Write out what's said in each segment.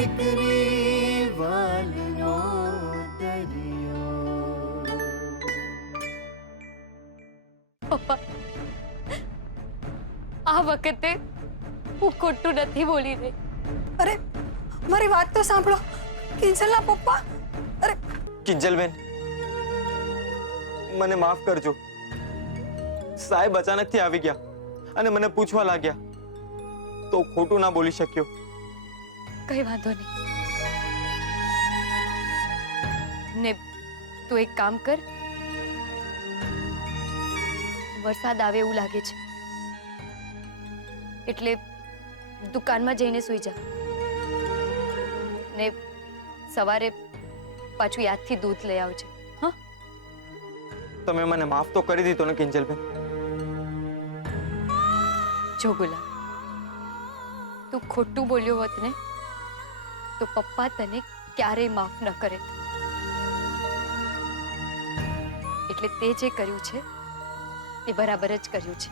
દીકરી વાલનો દરિયો. પપ્પા, આ વખતે હું ખોટું નથી બોલી રહી. અરે મારી વાત તો સાંભળો. કિંજલના પપ્પા. અરે કિંજલબેન, મને માફ કરજો. સાહેબ અચાનકથી આવી ગયા અને મને પૂછવા લાગ્યા તો ખોટું ના બોલી શક્યો. કઈ વાંધો નહીં. ને તું એક કામ કર, વરસાદ આવે એવું લાગે છે એટલે દુકાનમાં જઈને સૂઈ જા ને સવારે પાછું યાદથી દૂધ લઈ આવજે. હા, તમે મને માફ તો કરી દીધો ને કિંજલબેન. જો ગુલાબ, તું ખોટું બોલ્યો હોત ને તો પપ્પા તને ક્યારેય માફ ન કરે. એટલે તે જે કર્યું છે એ બરાબર જ કર્યું છે.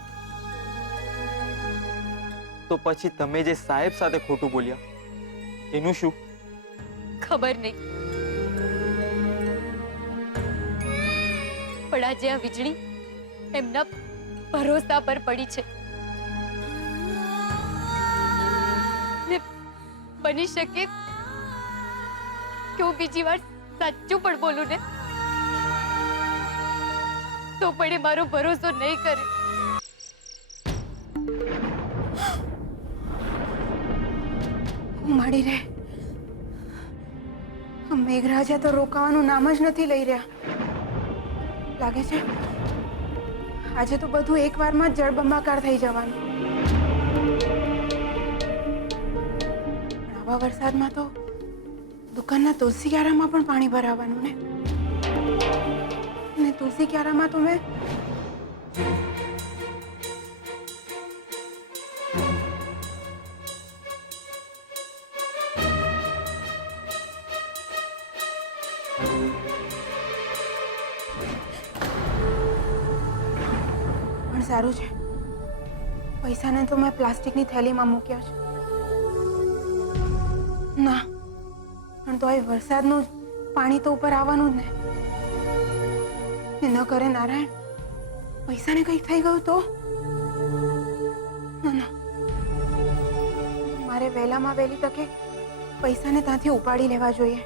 તો પછી તમે જે સાહેબ સાથે ખોટું બોલ્યા એનું શું? ખબર નહીં, પણ આજે આ વીજળી એમના ભરોસા પર પડી છે ને બની શકે કે હું બીજી વાર સાચું પણ બોલું ને તો પણ એ મારો ભરોસો નહીં કરે. માડી રે, મેઘરાજા તો રોકાવાનું નામ જ નથી લઈ રહ્યા. લાગે છે આજે તો બધું એકવારમાં જ જળબંબાકાર થઈ જવાનું. આવા વરસાદમાં તો દુકાનના તુલસી ક્યારામાં પણ પાણી ભરાવાનું ને તુલસી ક્યારામાં તો મેં સારું છે, પૈસાને તો મેં પ્લાસ્ટિકની થેલીમાં મૂક્યા છે. ના, પણ તો એ વરસાદનું પાણી તો ઉપર આવવાનું જ ને ન કરે નારાયણ, પૈસાને કંઈક થઈ ગયું તો? ના ના, મારે વહેલામાં વહેલી તકે પૈસાને ત્યાંથી ઉપાડી લેવા જોઈએ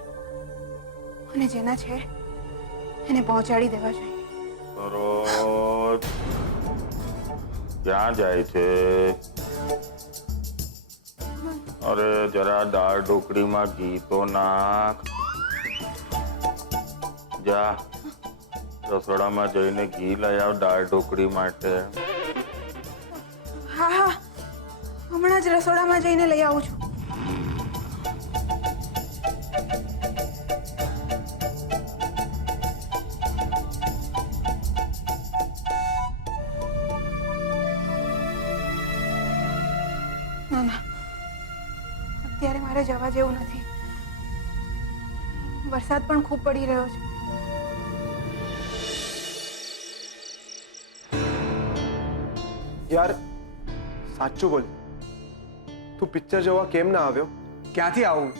અને જેના છે એને પહોંચાડી દેવા જોઈએ. સરોજ, ક્યાં જાય છે? અરે જરા દાળ ઢોકળીમાં ઘી તો નાખ. જા રસોડામાં જઈને ઘી લઈ આવ દાળ ઢોકળી માટે. હા હા, હમણાં જ રસોડામાં જઈને લઈ આવું છું. ના ના, અત્યારે મારે જવા જેવું નથી. વરસાદ પણ ખૂબ પડી રહ્યો છે. યાર સાચું બોલ, તું પિક્ચર જોવા કેમ ના આવ્યો? ક્યાંથી આવું?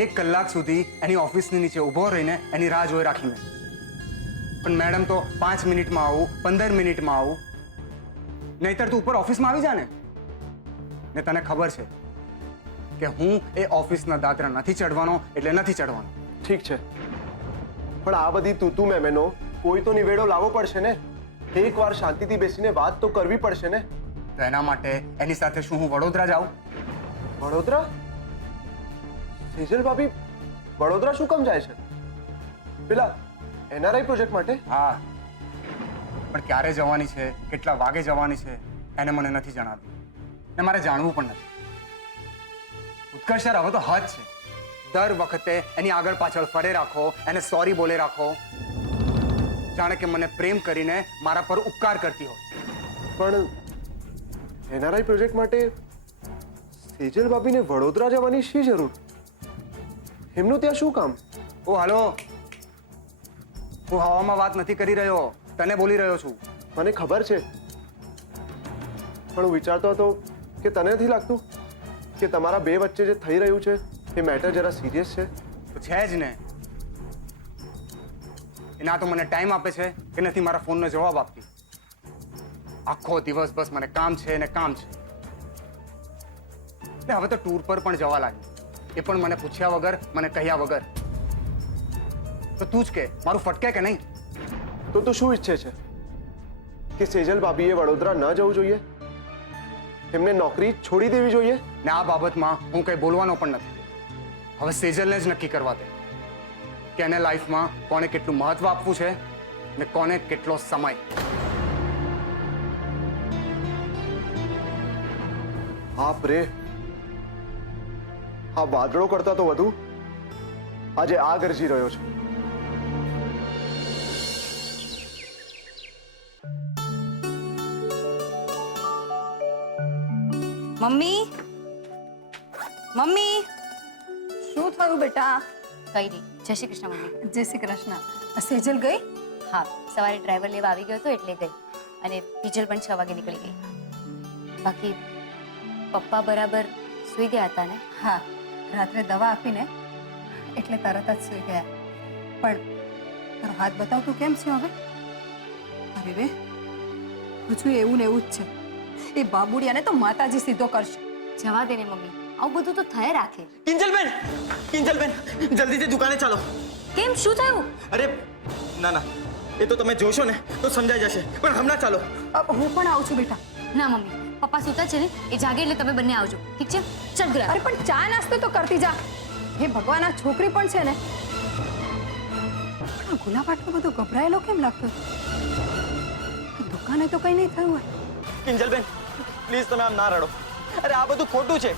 1 કલાક સુધી એની ઓફિસની નીચે ઊભો રહીને એની રાહ જોઈ રાખી મેં. પણ મેડમ તો 5 મિનિટમાં આવું, 15 મિનિટમાં આવું. નહીતર તું ઉપર ઓફિસમાં આવી જા ને તને ખબર છે કે હું એ ઓફિસના દાદરા નથી ચડવાનો એટલે નથી ચડવાનો. ઠીક છે, પણ આ બધી તું મેમેનો કોઈ તો નિવેડો લાવવો પડશે ને. એકવાર શાંતિથી બેસીને વાત તો કરવી પડશે ને. તો એના માટે એની સાથે શું હું વડોદરા જાઉં? વડોદરા? સેજલ ભાભી વડોદરા શું કામ જાય છે? પેલા એનઆરઆઈ પ્રોજેક્ટ માટે? હા, પણ ક્યારે જવાની છે, કેટલા વાગે જવાની છે એને મને નથી જણાવ્યું ને મારે જાણવું પણ નથી. ઉત્કર્ષ યાર, હવે તો હદ છે. દર વખતે એની આગળ પાછળ ફરે રાખો, એને સોરી બોલે રાખો, જાણે કે મને પ્રેમ કરીને મારા પર ઉપકાર કરતી હોય. પણ એનઆરઆઈ પ્રોજેક્ટ માટે સેજલ ભાભીને વડોદરા જવાની શી જરૂર? એમનું ત્યાં શું કામ? ઓ હાલો, હું હવામાં વાત નથી કરી રહ્યો, તને બોલી રહ્યો છું. મને ખબર છે, પણ હું વિચારતો હતો કે તને નથી લાગતું કે તમારા બે વચ્ચે જે થઈ રહ્યું છે એ મેટર જરા સિરિયસ છે? તો છે જ ને. એ ના તો મને ટાઈમ આપે છે કે નથી મારા ફોનનો જવાબ આપતી. આખો દિવસ બસ મને કામ છે ને કામ છે. એટલે હવે તો ટૂર પર પણ જવા લાગી, એ પણ મને પૂછ્યા વગર, મને કહ્યા વગર. તો તું જ કે મારું ફટકે કે નહીં? તો તું શું ઈચ્છે છે કે સેજલ ભાભીએ વડોદરા ન જવું જોઈએ? એમને નોકરી છોડી દેવી જોઈએ? ને આ બાબતમાં હું કંઈ બોલવાનો પણ નથી. હવે સેજલને જ નક્કી કરવા દે કે એને લાઈફમાં કોને કેટલું મહત્વ આપવું છે ને કોને કેટલો સમય. બાપ રે, આ વાદળો કરતા તો વધુ આજે આ ગરજી રહ્યો છે. Mummy, mummy. શું થયું બેટા? કઈ નહીં. જય શ્રી કૃષ્ણ મમ્મી. જય શ્રી કૃષ્ણ. સેજલ ગઈ? હા, સવારે ડ્રાઈવર લેવા આવી ગયો હતો એટલે ગઈ. અને પિજલ પણ 6 વાગે નીકળી ગઈ. બાકી પપ્પા બરાબર સૂઈ ગયા હતા ને? હા, રાત્રે દવા આપીને એટલે તરત જ સૂઈ ગયા. પણ તારો હાથ બતાવ, તું કેમ છે હવે? અરે રે, હજુ એવું ને એવું જ છે. એ બાબુડિયાને તો માતાજી સીધો કરશે. જવા દે ને મમ્મી, આવું બધું તો થયે રાખે. કિંજલબેન, કિંજલબેન, જલ્દીથી દુકાને ચાલો. કેમ, શું થયું? અરે ના ના, એ તો તમે જોશો ને તો સમજાઈ જશે, પણ હમણાં ચાલો. હું પણ આવું છું બેટા. ના મમ્મી, પપ્પા સૂતા છે ને, એ જાગે એટલે તમે બંને આવજો, ઠીક છે? ચાલ ગુલાબ. અરે પણ ચા નાસ્તો તો કરતી જા. હે ભગવાન, આ છોકરી પણ છે ને. પણ ગુલાબ આટલો બધો ગભરાયેલો કેમ લાગતો? દુકાને તો કઈ નહીં થયું હોય. કિંજલબેન, પ્લીઝ તમે આમ ના રડો. અરે આ બધું ખોટું છે,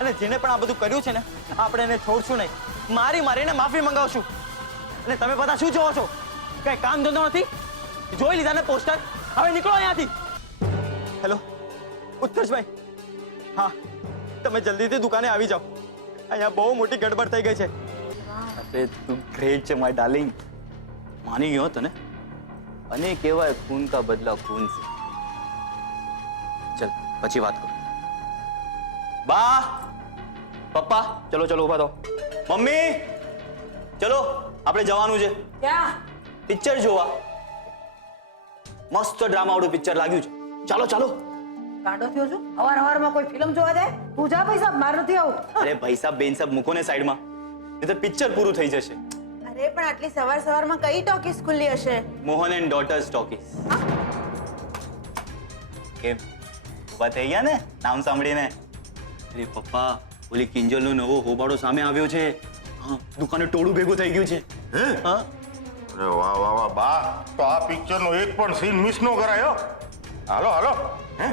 અને જેને પણ આ બધું કર્યું છે ને, આપણે એને છોડશું નહીં. મારીને માફી મંગાવશું. અને તમે બધા શું જોવો છો? કઈ કામ ધંધો નથી? જોઈ લીધા ને પોસ્ટર? હવે નીકળો અહીંયાથી. હેલો ઉત્કર્ષભાઈ, હા તમે જલ્દીથી દુકાને આવી જાઓ. અહીંયા બહુ મોટી ગડબડ થઈ ગઈ છે. અરે તું ગ્રેટ છે માય ડાર્લિંગ. માની ગયો તને. અને કહેવાય ખૂન કા બદલા ખૂન से. ચલ પછી વાત કરું. બા, પપ્પા, ચલો ચલો ઉભા થો. મમ્મી, ચલો આપણે જવાનું છે. ક્યાં? પિક્ચર જોવા. મસ્ત ડ્રામા વાળું પિક્ચર લાગ્યું છે. ચાલો ચાલો. કાંડો થયો છું અવારનવારમાં કોઈ ફિલ્મ જોવા જાય? તું જા પૈસા, માર નથી આવું. અરે ભાઈ સાહેબ, બેન સાહેબ મૂકો ને સાઈડમાં, નહીં તો પિક્ચર પૂરું થઈ જશે. અરે પણ આટલી સવારમાં કઈ ટોકીસ ખુલ્લી હશે? Mohan and daughter's talkies. કેમ ઉભા થઈ ગયા ને નામ સાંભળીને? અરે પપ્પા, ઓલી કિંજલનો નવો હોબાળો સામે આવ્યો છે. હા, દુકાને ટોળું ભેગું થઈ ગયું છે. હા, અરે વાહ વાહ વાહ બા, તો આ પિક્ચરનો એક પણ સીન મિસ નો કરાયો. હાલો હાલો. હે,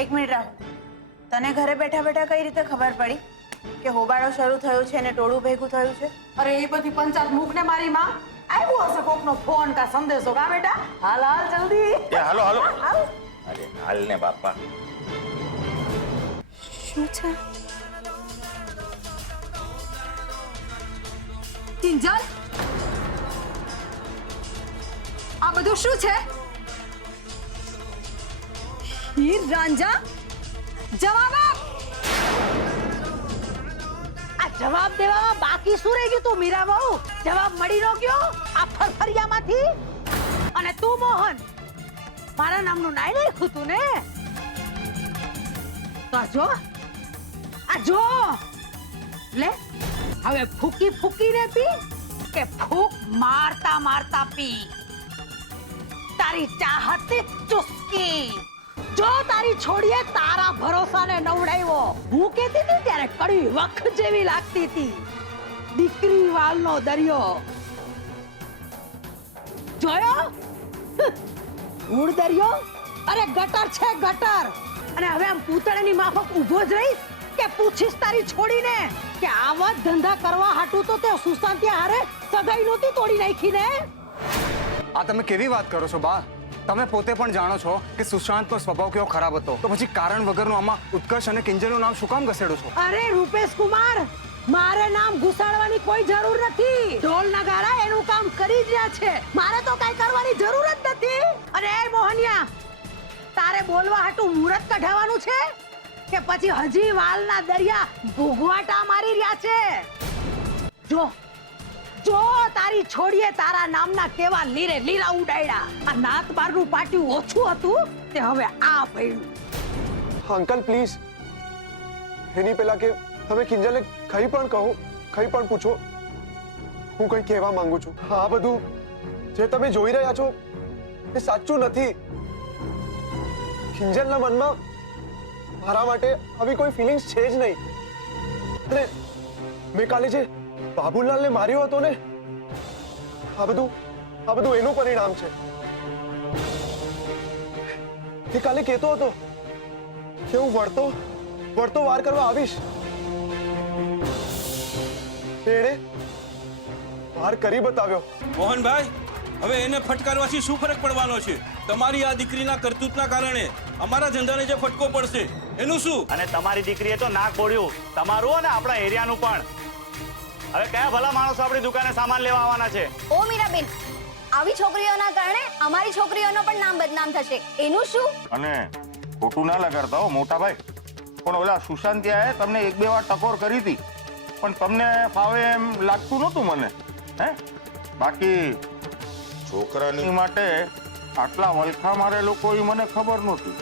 એક મિનિટ રાહુલ, તને ઘરે બેઠા બેઠા કઈ રીતે ખબર પડી કે હોબાળો શરૂ થયો છે અને ટોળું ભેગું થયું છે? અરે એ બધી પંચાયત મૂક ને મારી માં. આવ્યો હશે કોકનો ફોન કા સંદેશો. કા બેટા, હાલ હાલ જલ્દી. એ હાલો હાલો. હાલ. અરે હાલ ને બાપા. શું છે? કિંજલ, આ બધું શું છે? હીર રાંઝા, જવાબ આપ. આ જવાબ દેવામાં બાકી શું રહી ગયું? તું મીરા બહુ જવાબ મળી નો ગયો આ ફરફરિયામાંથી? અને તું મોહન, મારા નામનું નાઈ લખ્યું તું ને? તો આ જો લે, હવે ફૂકી ફૂકીને પી કે ફૂક મારતા મારતા પી. તારી ચાહતી ચુસ્કી. જો તારી છોડીએ તારા ભરોસાને નવડાવ્યો. હું કહેતી હતી ત્યારે કડવી વખ જેવી લાગતી હતી. દીકરી વાલનો દરિયો જોયો? ધૂળ દરિયો? અરે ગટર છે ગટર. અને હવે આમ પૂતળાની માફક ઊભો જ રહીશ કે પૂછીશ તારી છોડીને કે આવા જ ધંધા કરવા હાટું તો તે સુશાંત હારે સગાઈ નહોતી તોડી નાખી ને? આ તમે કેવી વાત કરો છો બા? તમે પોતે પણ જાણો છો કે સુશાંતનો સ્વભાવ કેવો ખરાબ હતો. તો પછી કારણ વગરનું આમાં ઉત્કર્ષ અને કિંજલનું નામ શું કામ ઘસેડો છો? અરે રૂપેશ કુમાર, મારે નામ ઘુસાડવાની કોઈ જરૂર નથી. ઢોલ નગારા એનું કામ કરી જ રહ્યા છે. મારે તો કઈ કરવાની જરૂર જ નથી. અને એ મોહનિયા, તારે બોલવા હાટું મુહૂર્ત કઢાવવાનું છે કે પછી હજી વાલના દરિયા ભૂગવાટા મારી રહ્યા છે? જો જો તારી છોડીએ તારા નામના કેવા લીરે લીરા ઉડાડ્યા. આ નાત બારનું પાટિયું ઓછું હતું તે હવે આ પડ્યું. અંકલ પ્લીઝ, એની પહેલા કે તમે કિંજલને કંઈ પણ કહો, કંઈ પણ પૂછો, હું કંઈ કહેવા માંગુ છું. આ બધું જે તમે જોઈ રહ્યા છો એ સાચું નથી. કિંજલના મનમાં મારા માટે આવી કોઈ ફિલિંગ્સ છે જ નહીં. અને મેં કાલે જે બાબુલાલને માર્યો હતો ને, આ બધું એનું પરિણામ છે. એ કાલે કહેતો હતો કે હું વળતો વાર કરવા આવીશ. એણે વાર કરી બતાવ્યો. મોહનભાઈ, હવે એને ફટકારવાથી શું ફરક પડવાનો છે? તમારી આ દીકરીના કરતૂતના કારણે અમારા ધંધાને જે ફટકો પડશે એનું શું? અને તમારી દીકરીએ તો નાક બોળ્યું, તમારું અને આપણા એરિયાનું પણ. હવે કયા ભલા માણસો આપણી દુકાને સામાન લેવા આવવાના છે? ઓ મીરાબેન, આવી છોકરીઓના કારણે અમારી છોકરીઓનો પણ નામ બદનામ થશે, એનું શું? અને ખોટું ના લગાડતા હો મોટા ભાઈ. પણ ઓલા સુશાંતિયાએ તમને એક બે વાર ટકોર કરી હતી, પણ તમને ફાવે એમ લાગતું નહોતું મને. હે, બાકી છોકરાની માટે આટલા વલખા મારે લોકો એ મને ખબર નહોતી.